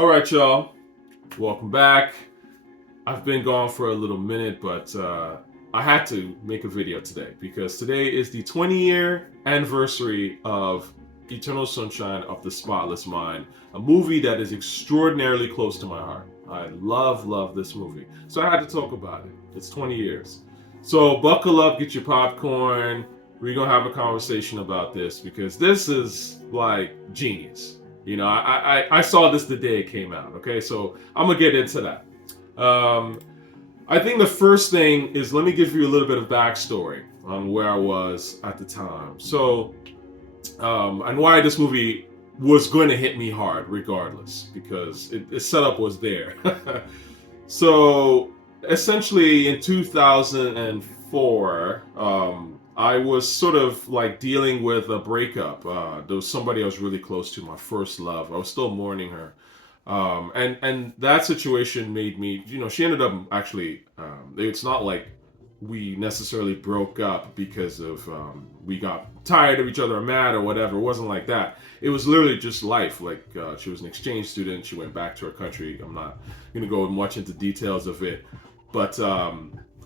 All right, y'all. Welcome back. I've been gone for a little minute, but I had to make a video today because today is the 20-year anniversary of Eternal Sunshine of the Spotless Mind, a movie that is extraordinarily close to my heart. I love this movie. So I had to talk about it. It's 20 years. So buckle up, get your popcorn. We're going to have a conversation about this because this is like genius. You know, I saw this the day it came out, okay? So I'm going to get into that. I think the first thing is let me give you a little bit of backstory on where I was at the time. So, and why this movie was going to hit me hard regardless, because its setup was there. So, essentially in 2004, I was sort of like dealing with a breakup. There was somebody I was really close to, my first love. I was still mourning her. And that situation made me, you know, she ended up actually, it's not like we necessarily broke up because of, we got tired of each other or mad or whatever. It wasn't like that. It was literally just life. Like, she was an exchange student. She went back to her country. I'm not going to go much into details of it, but,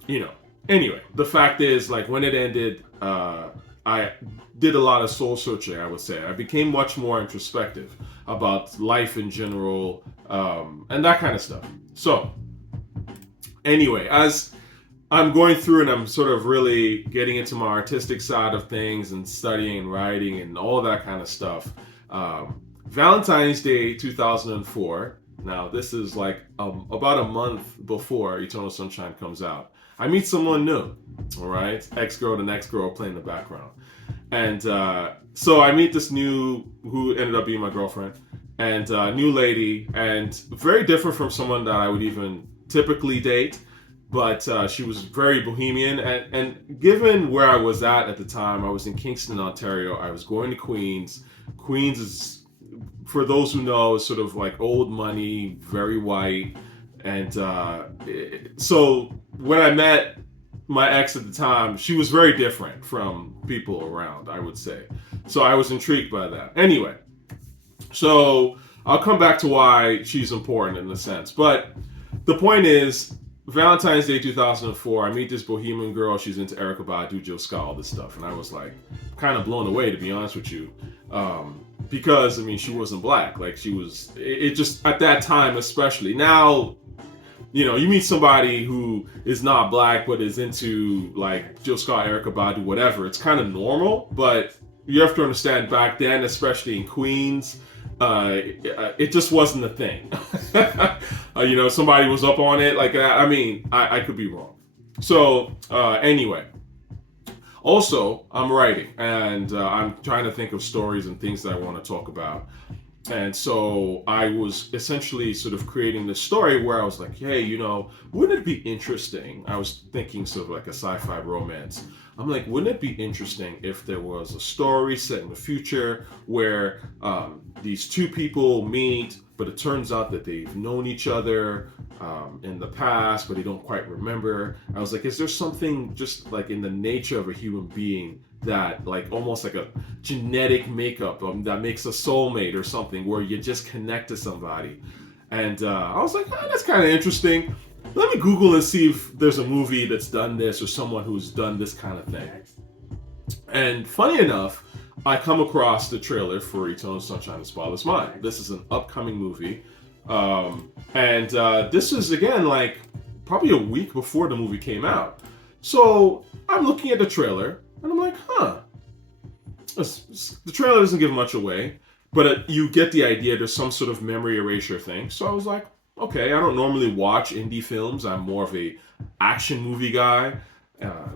you know, anyway, the fact is, like, when it ended, I did a lot of soul searching, I would say. I became much more introspective about life in general, and that kind of stuff. So, anyway, as I'm going through and I'm sort of really getting into my artistic side of things and studying and writing and all that kind of stuff, Valentine's Day 2004, now this is like about a month before Eternal Sunshine comes out, I meet someone new, all right? Ex-girl to next girl playing in the background. And so I meet this who ended up being my girlfriend, and new lady, and very different from someone that I would even typically date, but she was very bohemian. And given where I was at the time, I was in Kingston, Ontario. I was going to Queens. Queens is, for those who know, is sort of like old money, very white. And so when I met my ex at the time, she was very different from people around, I would say. So I was intrigued by that. Anyway, so I'll come back to why she's important in a sense. But the point is, Valentine's Day 2004, I meet this bohemian girl. She's into Erykah, Badu, Jill Scott, all this stuff. And I was like kind of blown away, to be honest with you. Because, I mean, she wasn't black. Like, she was, it just, at that time especially. Now, you know, you meet somebody who is not black but is into like Jill Scott, Erykah Badu, whatever. It's kind of normal, but you have to understand back then, especially in Queens, it just wasn't a thing. You know, somebody was up on it. Like, I mean, I could be wrong. So anyway, also I'm writing and I'm trying to think of stories and things that I want to talk about. And so I was essentially sort of creating this story where I was like, hey, you know, wouldn't it be interesting? I was thinking sort of like a sci-fi romance. I'm like, wouldn't it be interesting if there was a story set in the future where these two people meet, but it turns out that they've known each other in the past, but they don't quite remember. I was like, is there something just like in the nature of a human being that like almost like a genetic makeup that makes a soulmate or something where you just connect to somebody? And I was like, that's kind of interesting. Let me Google and see if there's a movie that's done this or someone who's done this kind of thing. And funny enough, I come across the trailer for Eternal Sunshine of the Spotless Mind. This is an upcoming movie. And this is, again, like probably a week before the movie came out. So I'm looking at the trailer and I'm like, the trailer doesn't give much away, but you get the idea there's some sort of memory erasure thing. So I was like, okay, I don't normally watch indie films. I'm more of a action movie guy.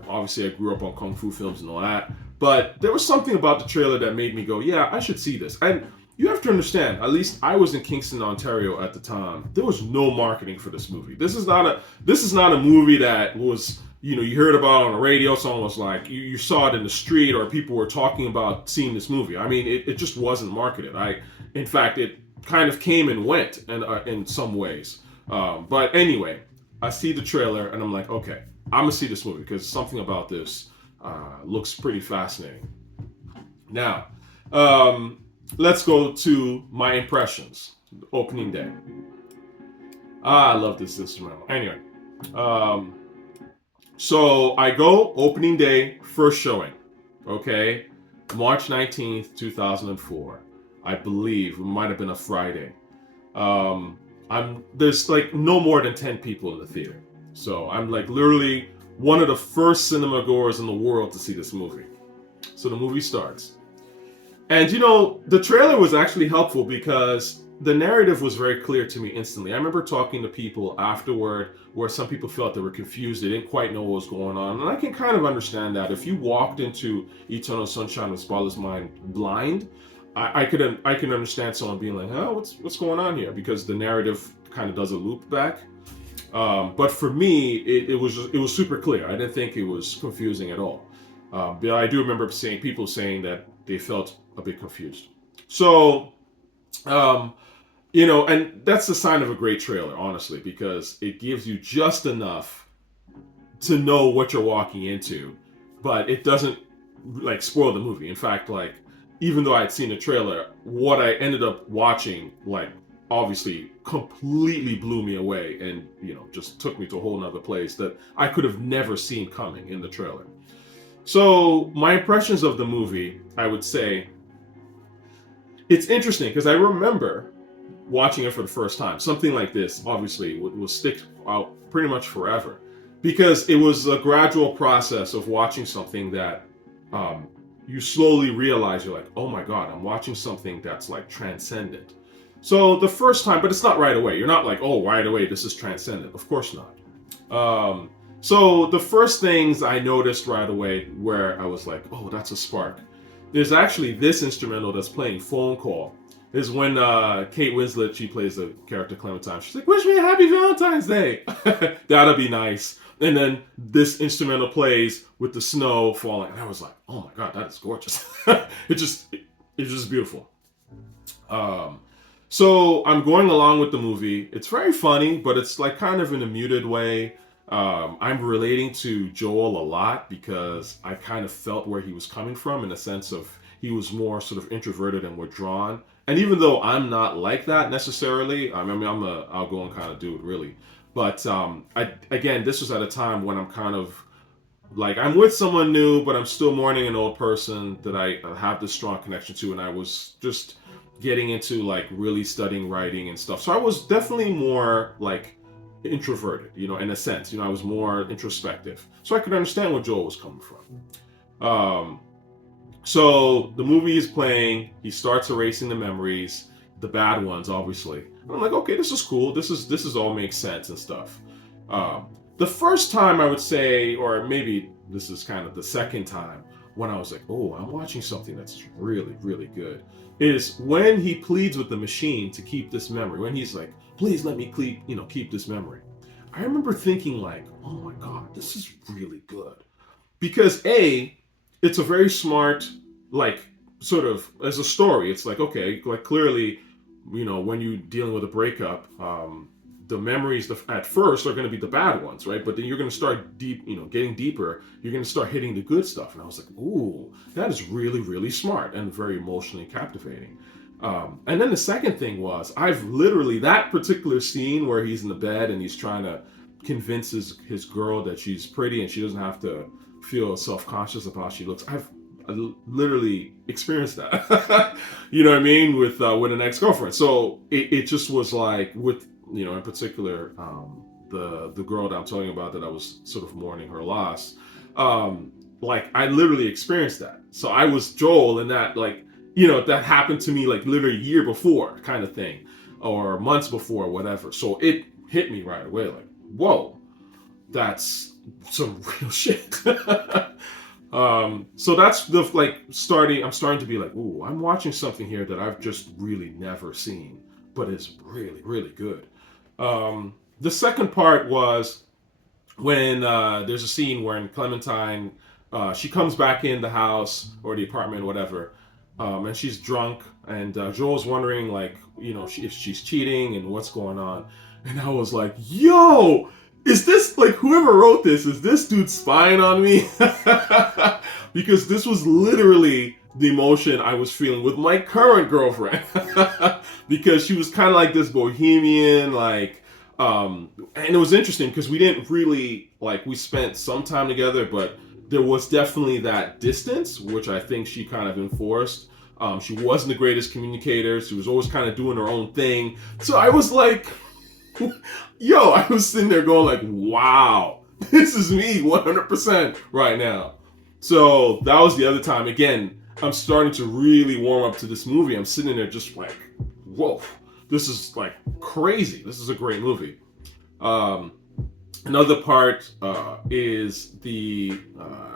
Obviously, I grew up on kung fu films and all that. But there was something about the trailer that made me go, yeah, I should see this. And you have to understand, at least I was in Kingston, Ontario at the time. There was no marketing for this movie. This is not a movie that was, you know, you heard about on the radio. Someone was like, you saw it in the street or people were talking about seeing this movie. I mean, it just wasn't marketed. In fact, it kind of came and went in some ways. But anyway, I see the trailer and I'm like, okay, I'm gonna see this movie because something about this looks pretty fascinating. Now, let's go to my impressions. Opening day. I love this instrumental. Anyway, um, so I go opening day, first showing. Okay, March 19th, 2004. I believe it might have been a Friday. Um, there's like no more than 10 people in the theater. So I'm like literally one of the first cinema goers in the world to see this movie. So the movie starts. And the trailer was actually helpful because the narrative was very clear to me instantly. I remember talking to people afterward where some people felt they were confused, they didn't quite know what was going on. And I can kind of understand that. If you walked into Eternal Sunshine of Spotless Mind blind, I can understand someone being like, "Oh, what's going on here?" Because the narrative kind of does a loop back. But for me, it was super clear. I didn't think it was confusing at all. But I do remember people saying that they felt a bit confused. So, um, and that's the sign of a great trailer, honestly, because it gives you just enough to know what you're walking into, but it doesn't like spoil the movie. In fact, like even though I had seen the trailer, what I ended up watching, like obviously completely blew me away and just took me to a whole nother place that I could have never seen coming in the trailer. So my impressions of the movie, I would say, it's interesting because I remember watching it for the first time. Something like this, obviously, will stick out pretty much forever because it was a gradual process of watching something that you slowly realize you're like, oh my God, I'm watching something that's like transcendent. So the first time, but it's not right away. You're not like, oh, right away, this is transcendent. Of course not. So the first things I noticed right away where I was like, oh, that's a spark. There's actually this instrumental that's playing Phone Call. Is when Kate Winslet, she plays the character Clementine. She's like, wish me a happy Valentine's Day. That'll be nice. And then this instrumental plays with the snow falling. And I was like, oh my God, that is gorgeous. It's just beautiful. So I'm going along with the movie. It's very funny, but it's like kind of in a muted way. I'm relating to Joel a lot because I kind of felt where he was coming from in the sense of he was more sort of introverted and withdrawn. And even though I'm not like that necessarily, I mean, I'm a outgoing kind of dude, really. But again, this was at a time when I'm kind of like I'm with someone new, but I'm still mourning an old person that I have this strong connection to, and I was just getting into like really studying writing and stuff. So I was definitely more like introverted, in a sense. I was more introspective, so I could understand where Joel was coming from. So the movie is playing. He starts erasing the memories, the bad ones, obviously. And I'm like, okay, this is cool. This is all makes sense and stuff. The first time I would say, or maybe this is kind of the second time when I was like, oh, I'm watching something that's really, really good, is when he pleads with the machine to keep this memory. When he's like, please let me keep this memory. I remember thinking like, oh my God, this is really good. Because it's a very smart, like, sort of, as a story, it's like, okay, like clearly, when you're dealing with a breakup, the memories at first are going to be the bad ones, right? But then you're going to start getting deeper. You're going to start hitting the good stuff. And I was like, ooh, that is really, really smart and very emotionally captivating. And then the second thing was, I've literally, that particular scene where he's in the bed and he's trying to convince his girl that she's pretty and she doesn't have to feel self-conscious about how she looks. I've literally experienced that. You know what I mean? With an ex-girlfriend. So it just was like with, in particular, the girl that I'm talking about that I was sort of mourning her loss. Like I literally experienced that. So I was Joel, and that like, that happened to me like literally a year before kind of thing, or months before, whatever. So it hit me right away. Like, whoa, that's some real shit. So that's the I'm starting to be like, ooh, I'm watching something here that I've just really never seen, but it's really, really good. The second part was when there's a scene where Clementine, she comes back in the house or the apartment, whatever, and she's drunk, and Joel's wondering like, if she's cheating and what's going on. And I was like, yo, is this like whoever wrote this, is this dude spying on me? Because this was literally the emotion I was feeling with my current girlfriend because she was kind of like this bohemian, like, and it was interesting because we didn't really like we spent some time together, but there was definitely that distance, which I think she kind of enforced. She wasn't the greatest communicator. She was always kind of doing her own thing. So I was like, yo, I was sitting there going like, wow, this is me 100% right now. So that was the other time. Again, I'm starting to really warm up to this movie. I'm sitting there just like, whoa, this is like crazy. This is a great movie. Another part is the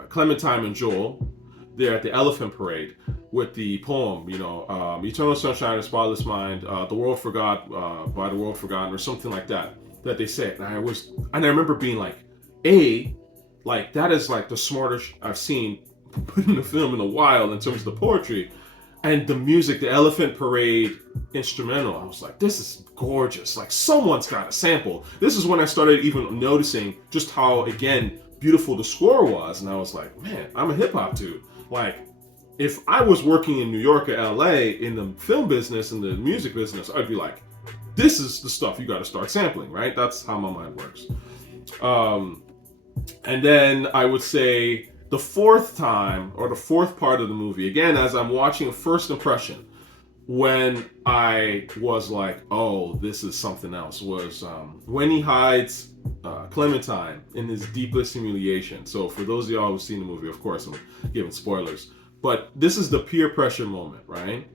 Clementine and Joel. They're at the Elephant Parade with the poem, Eternal Sunshine of Spotless Mind, The World Forgot by the World Forgotten, or something like that they said. And I remember being like, like that is like the smartest I've seen put in a film in a while in terms of the poetry. And the music, the Elephant Parade instrumental, I was like, this is gorgeous. Like someone's got a sample. This is when I started even noticing just how, again, beautiful the score was. And I was like, man, I'm a hip hop dude. Like if I was working in New York or LA in the film business and the music business, I'd be like, this is the stuff you got to start sampling, right? That's how my mind works. And then I would say the fourth time or the fourth part of the movie, again, as I'm watching first impression, when I was like, oh, this is something else, was when he hides Clementine in his deepest humiliation. So for those of y'all who've seen the movie, of course, I'm giving spoilers, but this is the peer pressure moment, right?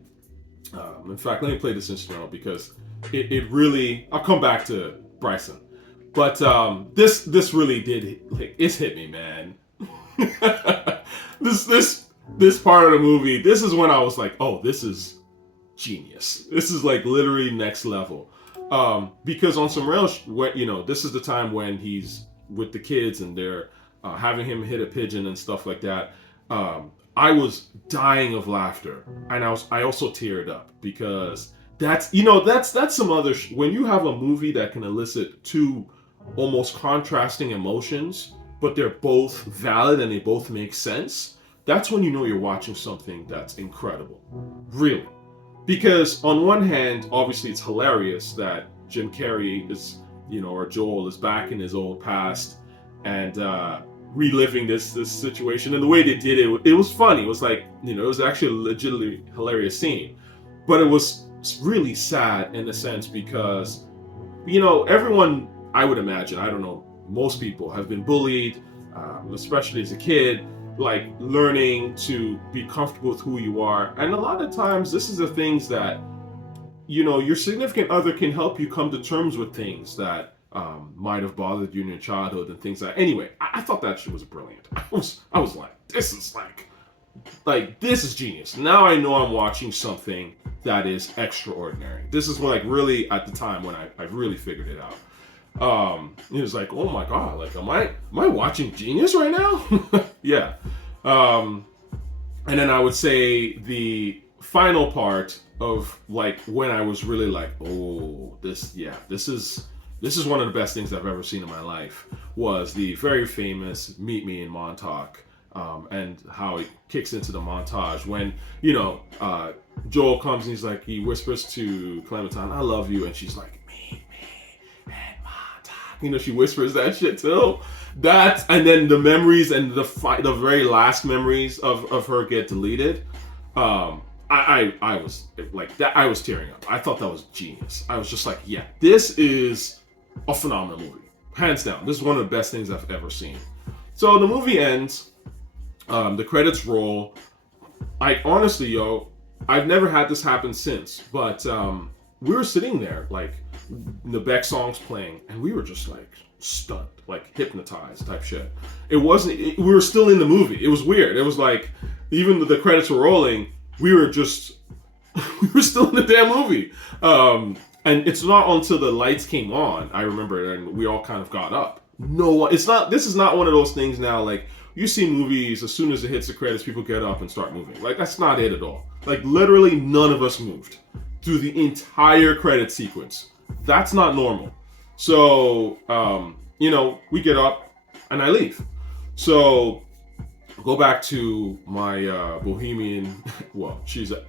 In fact, let me play this instrumental because it really, I'll come back to Bryson. But this really did, like, it's hit me, man. this part of the movie, this is when I was like, oh, this is genius. This is like literally next level. Because on some real, this is the time when he's with the kids and they're having him hit a pigeon and stuff like that. I was dying of laughter, and I also teared up because that's some other when you have a movie that can elicit two almost contrasting emotions, but they're both valid and they both make sense. That's when you know you're watching something that's incredible, really. Because on one hand, obviously it's hilarious that Jim Carrey is, or Joel is back in his old past and reliving this situation. And the way they did it was funny. It was like, it was actually a legitimately hilarious scene. But it was really sad in a sense because, everyone, I would imagine, I don't know, most people have been bullied, especially as a kid, like learning to be comfortable with who you are. And a lot of times this is the things that, your significant other can help you come to terms with things that might have bothered you in your childhood and things like that. Anyway, I thought that shit was brilliant. I was like, this is like this is genius. Now I know I'm watching something that is extraordinary. This is like really at the time when I really figured it out. It was like, oh my god, like am I watching genius right now? Yeah. And then I would say the final part of like when I was really like, oh, this is one of the best things I've ever seen in my life, was the very famous Meet Me in Montauk, and how it kicks into the montage when, Joel comes and he's like, he whispers to Clementine, I love you, and she's like, meet me in Montauk. She whispers that shit too. And then the memories and the very last memories of her get deleted. I was like that. I was tearing up. I thought that was genius. I was just like, yeah, this is a phenomenal movie, hands down. This is one of the best things I've ever seen. So the movie ends. The credits roll. I honestly, I've never had this happen since, but we were sitting there, like the Beck song's playing, and we were just like stunned, like hypnotized type shit. We were still in the movie. It was weird. It was like, even though the credits were rolling, we were still in the damn movie. And it's not until the lights came on, I remember, and we all kind of got up. This is not one of those things now, like, you see movies, as soon as it hits the credits, people get up and start moving. Like, that's not it at all. Like, literally none of us moved through the entire credit sequence. That's not normal. So, we get up and I leave. So, go back to my bohemian, well, she's a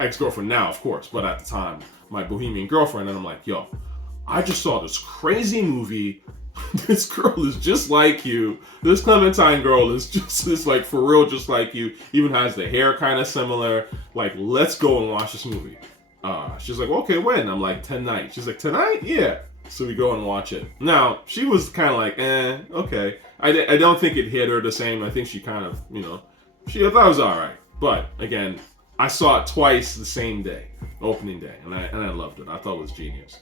ex-girlfriend now, of course, but at the time, my bohemian girlfriend, and I'm like, yo, I just saw this crazy movie. This girl is just like you. This Clementine girl is just this, like, for real, just like you. Even has the hair kind of similar. Like, let's go and watch this movie. She's like, okay, when? I'm like, tonight. She's like, tonight? Yeah. So we go and watch it. Now, she was kind of like, okay. I don't think it hit her the same. I think she kind of, I thought it was all right. But again, I saw it twice the same day, opening day, and I loved it. I thought it was genius.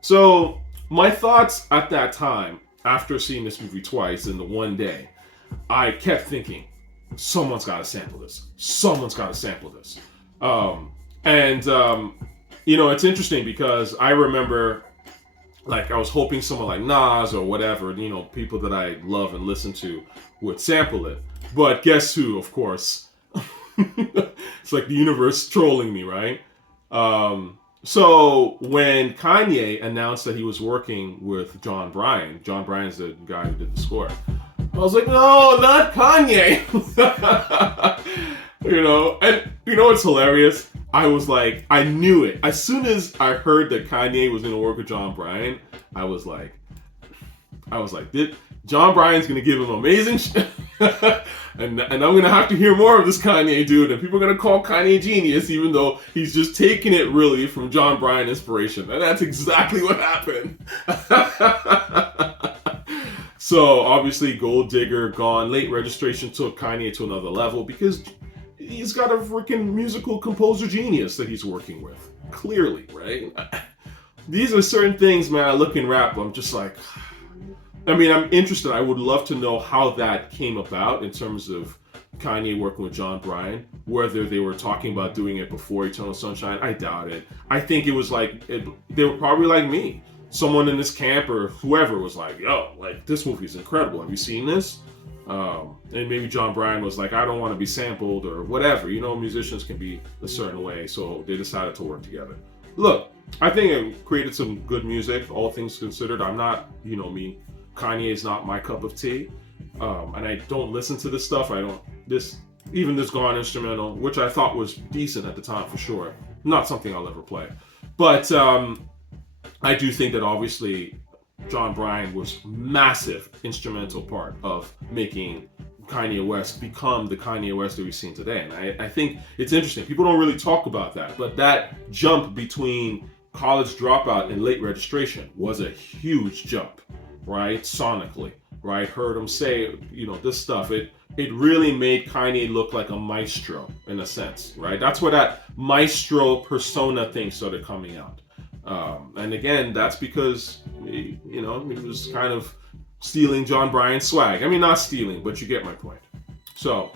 So my thoughts at that time, after seeing this movie twice in the one day, I kept thinking, someone's got to sample this. Someone's got to sample this. It's interesting because I remember, like, I was hoping someone like Nas or whatever, people that I love and listen to would sample it. But guess who, of course? It's like the universe trolling me, right? So when Kanye announced that he was working with Jon Brion Brion's the guy who did the score, I was like, no, not Kanye. And what's hilarious? I was like, I knew it. As soon as I heard that Kanye was going to work with Jon Brion, I was like, Jon Brion's going to give him amazing shit. and I'm going to have to hear more of this Kanye dude. And people are going to call Kanye genius, even though he's just taking it really from Jon Brion inspiration. And that's exactly what happened. So obviously Gold Digger gone. Late Registration took Kanye to another level because he's got a freaking musical composer genius that he's working with. Clearly, right? These are certain things, man, I look in rap, I'm just like, I'm interested. I would love to know how that came about in terms of Kanye working with Jon Brion, whether they were talking about doing it before Eternal Sunshine. I doubt it. I think it was like, they were probably like me. Someone in this camp or whoever was like, yo, like, this movie's incredible. Have you seen this? And maybe Jon Brion was like, I don't want to be sampled or whatever. Musicians can be a certain way, so they decided to work together. Look, I think it created some good music, all things considered. I'm not, me. Kanye is not my cup of tea. And I don't listen to this stuff. Even this Gone instrumental, which I thought was decent at the time for sure. Not something I'll ever play. But I do think that obviously Jon Brion was massive instrumental part of making Kanye West become the Kanye West that we've seen today. And I think it's interesting. People don't really talk about that, but that jump between College Dropout and Late Registration was a huge jump, right? Sonically, right? Heard him say, this stuff. It really made Kanye look like a maestro in a sense, right? That's where that maestro persona thing started coming out. And again, that's because, he was kind of stealing Jon Brion's swag. Not stealing, but you get my point. So,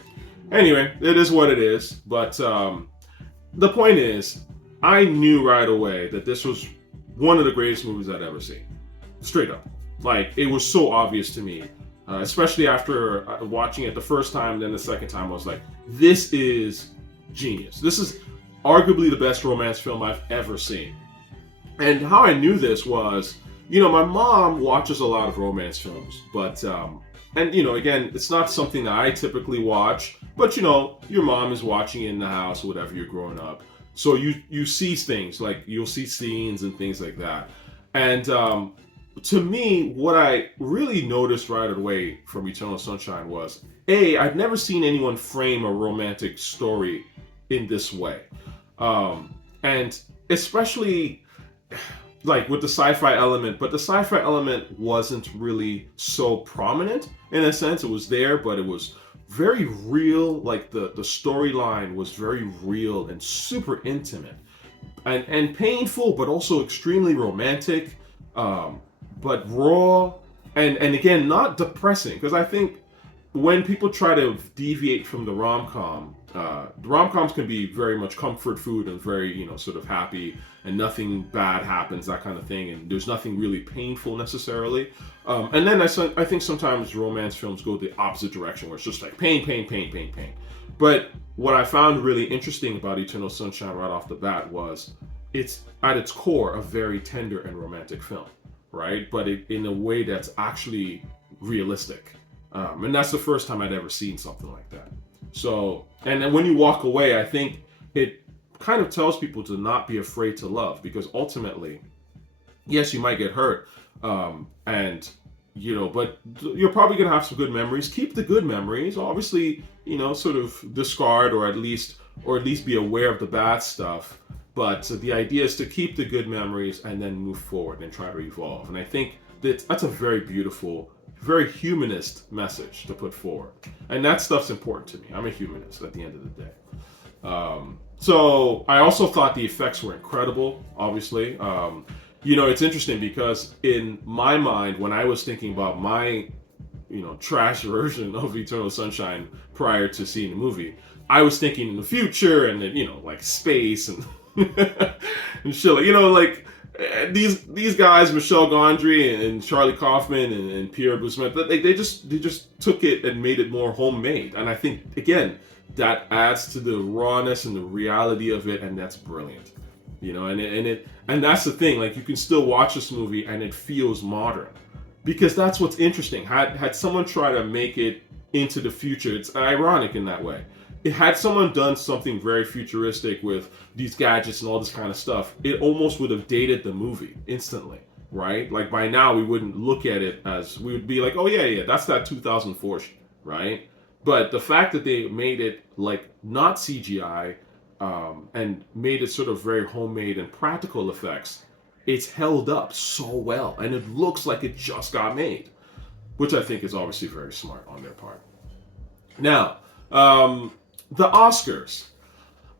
anyway, it is what it is. But the point is, I knew right away that this was one of the greatest movies I'd ever seen. Straight up. Like, it was so obvious to me. Especially after watching it the first time, then the second time, I was like, this is genius. This is arguably the best romance film I've ever seen. And how I knew this was, my mom watches a lot of romance films, but, again, it's not something that I typically watch, but, your mom is watching it in the house or whatever, you're growing up. So you see things, like you'll see scenes and things like that. And to me, what I really noticed right away from Eternal Sunshine was, I've never seen anyone frame a romantic story in this way. And especially like with the sci-fi element, but the sci-fi element wasn't really so prominent in a sense. It was there, but it was very real. Like the storyline was very real and super intimate and painful, but also extremely romantic, but raw and again, not depressing. Because I think when people try to deviate from the rom-com, the rom-coms can be very much comfort food and very, sort of happy and nothing bad happens, that kind of thing. And there's nothing really painful necessarily. And then I think sometimes romance films go the opposite direction where it's just like pain, pain, pain, pain, pain. But what I found really interesting about Eternal Sunshine right off the bat was it's at its core a very tender and romantic film, right? But in a way that's actually realistic. And that's the first time I'd ever seen something like that. So, and then when you walk away, I think it kind of tells people to not be afraid to love, because ultimately, yes, you might get hurt, and but you're probably gonna have some good memories. Keep the good memories, obviously. Sort of discard, or at least be aware of the bad stuff. But the idea is to keep the good memories and then move forward and try to evolve. And I think that's a very beautiful, very humanist message to put forward. And that stuff's important to me. I'm a humanist at the end of the day. So I also thought the effects were incredible, obviously. It's interesting because in my mind, when I was thinking about my, trash version of Eternal Sunshine prior to seeing the movie, I was thinking in the future and then, like space and and shit. These guys, Michel Gondry and Charlie Kaufman and Pierre Boussemet, they just took it and made it more homemade. And I think, again, that adds to the rawness and the reality of it, and that's brilliant. And that's the thing. Like, you can still watch this movie and it feels modern, because that's what's interesting. Had someone try to make it into the future, it's ironic in that way. Had someone done something very futuristic with these gadgets and all this kind of stuff, it almost would have dated the movie instantly, right? Like, by now we wouldn't look at it as, we would be like, oh yeah, that's that 2004 shit, right? But the fact that they made it like not CGI, and made it sort of very homemade and practical effects, it's held up so well, and it looks like it just got made, which I think is obviously very smart on their part. Now, the Oscars.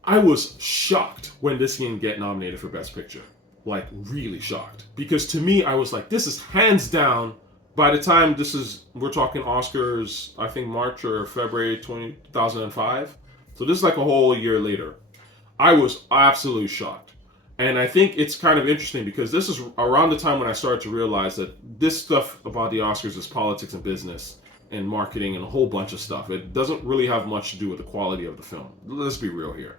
I was shocked when this didn't get nominated for Best Picture. Like, really shocked. Because to me, I was like, this is hands down, by the time we're talking Oscars, I think March or February 2005. So this is like a whole year later. I was absolutely shocked. And I think it's kind of interesting because this is around the time when I started to realize that this stuff about the Oscars is politics and business and marketing and a whole bunch of stuff. It doesn't really have much to do with the quality of the film. Let's be real here.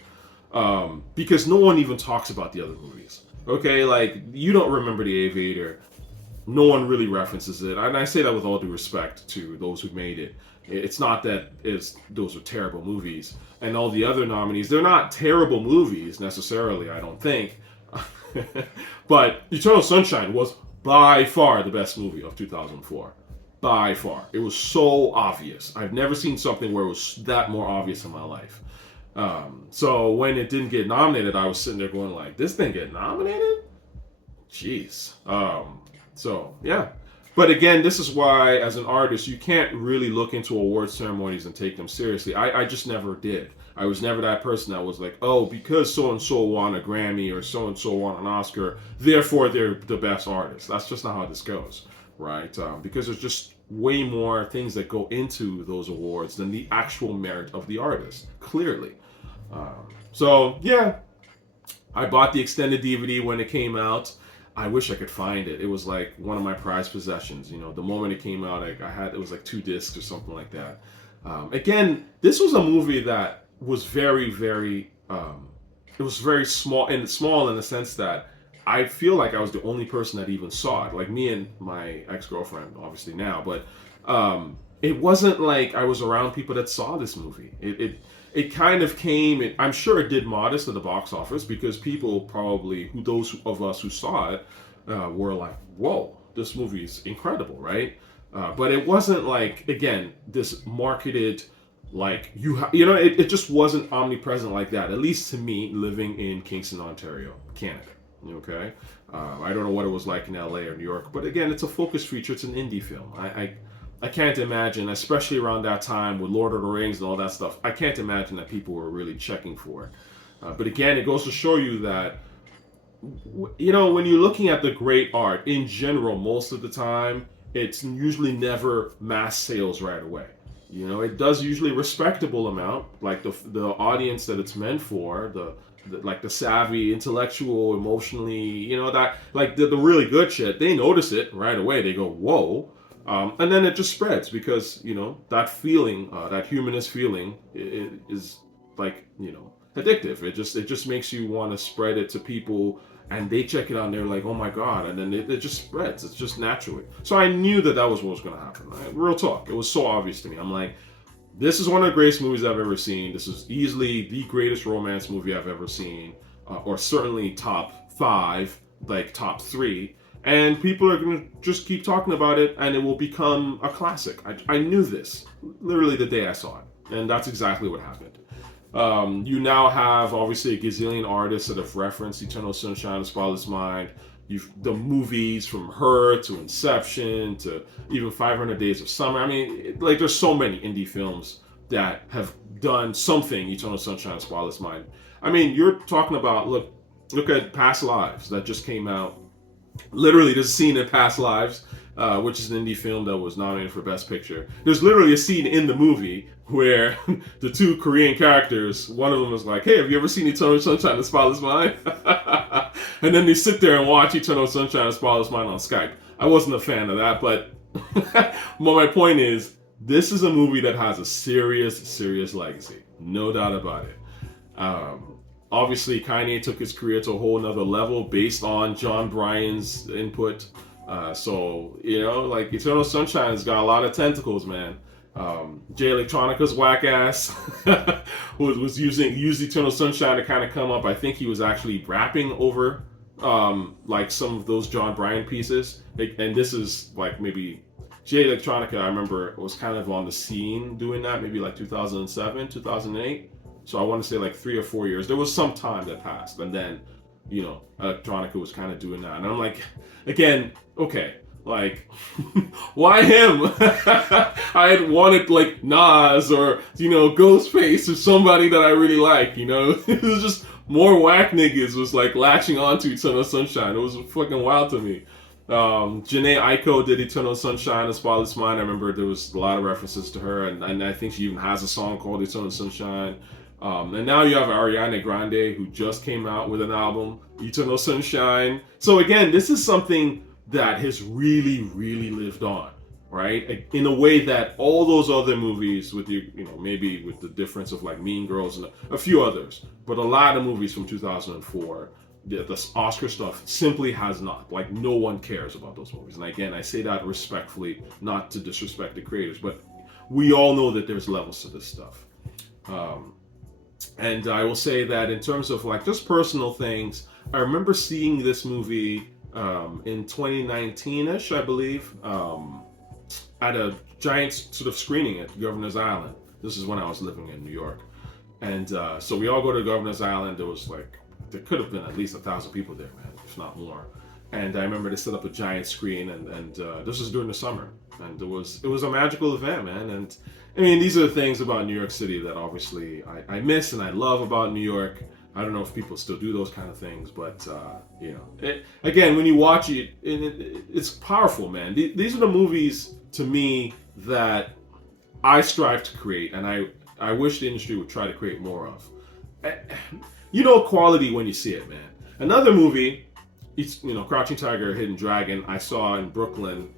Because no one even talks about the other movies. Okay, like, you don't remember The Aviator. No one really references it. And I say that with all due respect to those who made it. It's not that those are terrible movies. And all the other nominees, they're not terrible movies necessarily, I don't think. But Eternal Sunshine was by far the best movie of 2004. By far. It was so obvious. I've never seen something where it was that more obvious in my life. So when it didn't get nominated, I was sitting there going like, this didn't get nominated? Jeez. So, yeah. But again, this is why, as an artist, you can't really look into award ceremonies and take them seriously. I just never did. I was never that person that was like, oh, because so-and-so won a Grammy or so-and-so won an Oscar, therefore they're the best artist. That's just not how this goes, right? Because there's just way more things that go into those awards than the actual merit of the artist, clearly. So, yeah, I bought the extended DVD when it came out. I wish I could find it. It was like one of my prized possessions. The moment it came out, it was like 2 discs or something like that. Again, this was a movie that was very, very, it was very small in the sense that I feel like I was the only person that even saw it. Like, me and my ex-girlfriend, obviously now, but it wasn't like I was around people that saw this movie. It kind of came, I'm sure it did modest at the box office because people probably, those of us who saw it, were like, whoa, this movie is incredible, right? But it wasn't like, again, this marketed, like, it just wasn't omnipresent like that, at least to me, living in Kingston, Ontario, Canada, okay? I don't know what it was like in LA or New York, but again, it's a focus feature, it's an indie film. I can't imagine, especially around that time with Lord of the Rings and all that stuff, I can't imagine that people were really checking for it. But again, it goes to show you that, when you're looking at the great art, in general, most of the time, it's usually never mass sales right away. It does usually a respectable amount, like the audience that it's meant for, the savvy, intellectual, emotionally, that, like, the really good shit, they notice it right away. They go, whoa. And then it just spreads because, that feeling, that humanist feeling is like, addictive. It just makes you want to spread it to people and they check it out and they're like, oh my God. And then it just spreads. It's just naturally. So I knew that was what was going to happen. Right? Real talk. It was so obvious to me. I'm like, this is one of the greatest movies I've ever seen. This is easily the greatest romance movie I've ever seen, or certainly top 5, like top 3. And people are going to just keep talking about it, and it will become a classic. I knew this literally the day I saw it, and that's exactly what happened. You now have obviously a gazillion artists that have referenced Eternal Sunshine of the Spotless Mind. The movies from Her to Inception to even 500 Days of Summer. I mean, like there's so many indie films that have done something Eternal Sunshine of the Spotless Mind. I mean, you're talking about look at Past Lives that just came out. Literally, there's a scene in Past Lives, which is an indie film that was nominated for Best Picture. There's literally a scene in the movie where the 2 Korean characters, one of them is like, hey, have you ever seen Eternal Sunshine of the Spotless Mind? And then they sit there and watch Eternal Sunshine of the Spotless Mind on Skype. I wasn't a fan of that, but my point is, this is a movie that has a serious legacy. No doubt about it. Obviously, Kanye took his career to a whole nother level based on Jon Brion's input. So, like Eternal Sunshine has got a lot of tentacles, man. Jay Electronica's whack ass was used Eternal Sunshine to kind of come up. I think he was actually rapping over like some of those Jon Brion pieces. And this is like maybe Jay Electronica, I remember, was kind of on the scene doing that, maybe like 2007, 2008. So I want to say like 3 or 4 years. There was some time that passed, and then, Electronica was kind of doing that. And I'm like, again, okay, like, why him? I had wanted like Nas or, Ghostface or somebody that I really like, It was just more whack niggas was like latching onto Eternal Sunshine. It was fucking wild to me. Janae Aiko did Eternal Sunshine of Spotless Mind. I remember there was a lot of references to her, and I think she even has a song called Eternal Sunshine. And now you have Ariana Grande, who just came out with an album, Eternal Sunshine. So again, this is something that has really lived on, right? In a way that all those other movies, with maybe with the difference of like Mean Girls and a few others, but a lot of movies from 2004, the Oscar stuff simply has not. Like, no one cares about those movies. And again, I say that respectfully, not to disrespect the creators, but we all know that there's levels to this stuff. And I will say that in terms of like just personal things, I remember seeing this movie in 2019-ish, I believe, at a giant sort of screening at Governor's Island. This is when I was living in New York. And so we all go to Governor's Island. There could have been at least 1,000 people there, man, if not more. And I remember they set up a giant screen, and this was during the summer. And it was a magical event, man. And I mean, these are the things about New York City that obviously I miss and I love about New York. I don't know if people still do those kind of things, but again, when you watch it, it's powerful, man. These are the movies to me that I strive to create, and I wish the industry would try to create more of. Quality when you see it, man. Another movie, it's Crouching Tiger, Hidden Dragon, I saw in Brooklyn.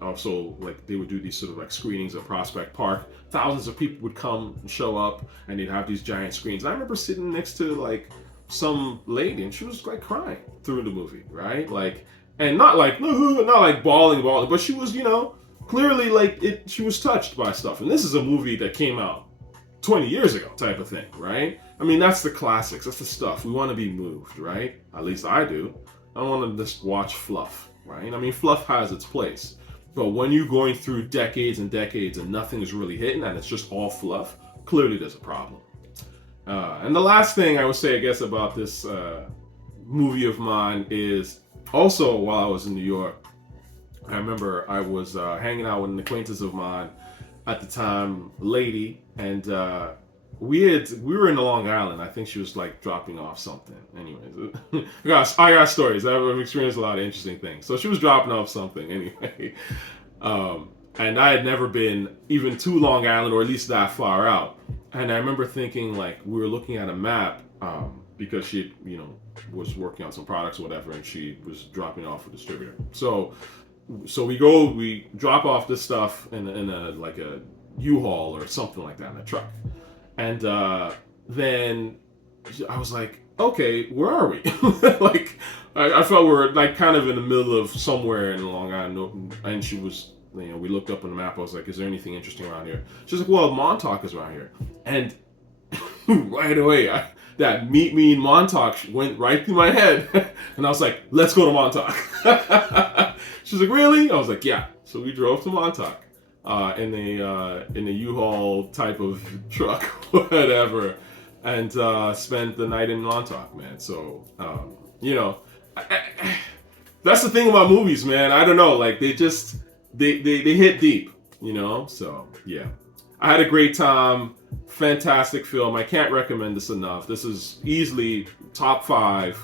Also, like, they would do these sort of like screenings at Prospect Park. Thousands of people would come and show up, and they'd have these giant screens. And I remember sitting next to like some lady, and she was like crying through the movie, right? Like, and not like bawling, but she was, clearly like she was touched by stuff. And this is a movie that came out 20 years ago, type of thing, right? I mean, that's the classics. That's the stuff we want to be moved, right? At least I do. I don't want to just watch fluff, right? I mean, fluff has its place. But when you're going through decades and decades and nothing is really hitting and it's just all fluff, clearly there's a problem. And the last thing I would say, I guess, about this movie of mine is also while I was in New York, I remember I was hanging out with an acquaintance of mine at the time, lady, and we were in Long Island. I think she was like dropping off something. Anyways, I got stories. I've experienced a lot of interesting things. So she was dropping off something anyway. And I had never been even to Long Island, or at least that far out. And I remember thinking, like, we were looking at a map because she, was working on some products or whatever, and she was dropping off a distributor. So we drop off this stuff in a like a U-Haul or something like that in a truck. And then I was like, okay, where are we? Like, I felt we were like kind of in the middle of somewhere in Long Island, and she was, we looked up on the map. I was like, is there anything interesting around here? She's like, well, Montauk is around here, and right away, that meet me in Montauk went right through my head, and I was like, let's go to Montauk. She's like, really? I was like, yeah. So we drove to Montauk in a U-Haul type of truck, whatever, and spent the night in Montauk, man. So that's the thing about movies, man. I don't know, like they hit deep, So yeah, I had a great time. Fantastic film. I can't recommend this enough. This is easily top 5,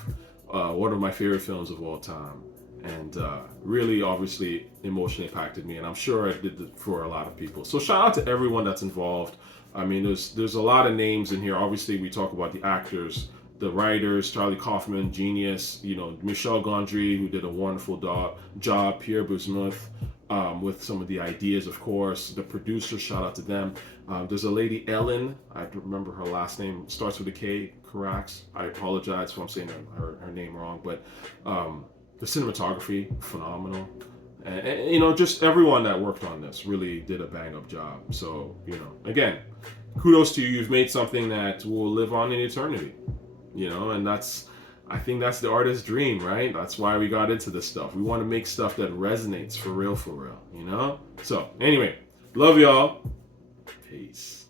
one of my favorite films of all time, and really, obviously, emotionally impacted me. And I'm sure it did for a lot of people. So shout out to everyone that's involved. I mean, there's a lot of names in here. Obviously, we talk about the actors, the writers, Charlie Kaufman, genius. Michel Gondry, who did a wonderful job. Pierre Bousmuth, with some of the ideas, of course. The producers, shout out to them. There's a lady, Ellen, I don't remember her last name, starts with a K, Carax. I apologize if I'm saying her name wrong, but the cinematography, phenomenal. And just everyone that worked on this really did a bang up job. So, again, kudos to you. You've made something that will live on in eternity, and I think that's the artist's dream, right? That's why we got into this stuff. We want to make stuff that resonates for real, So, anyway, love y'all. Peace.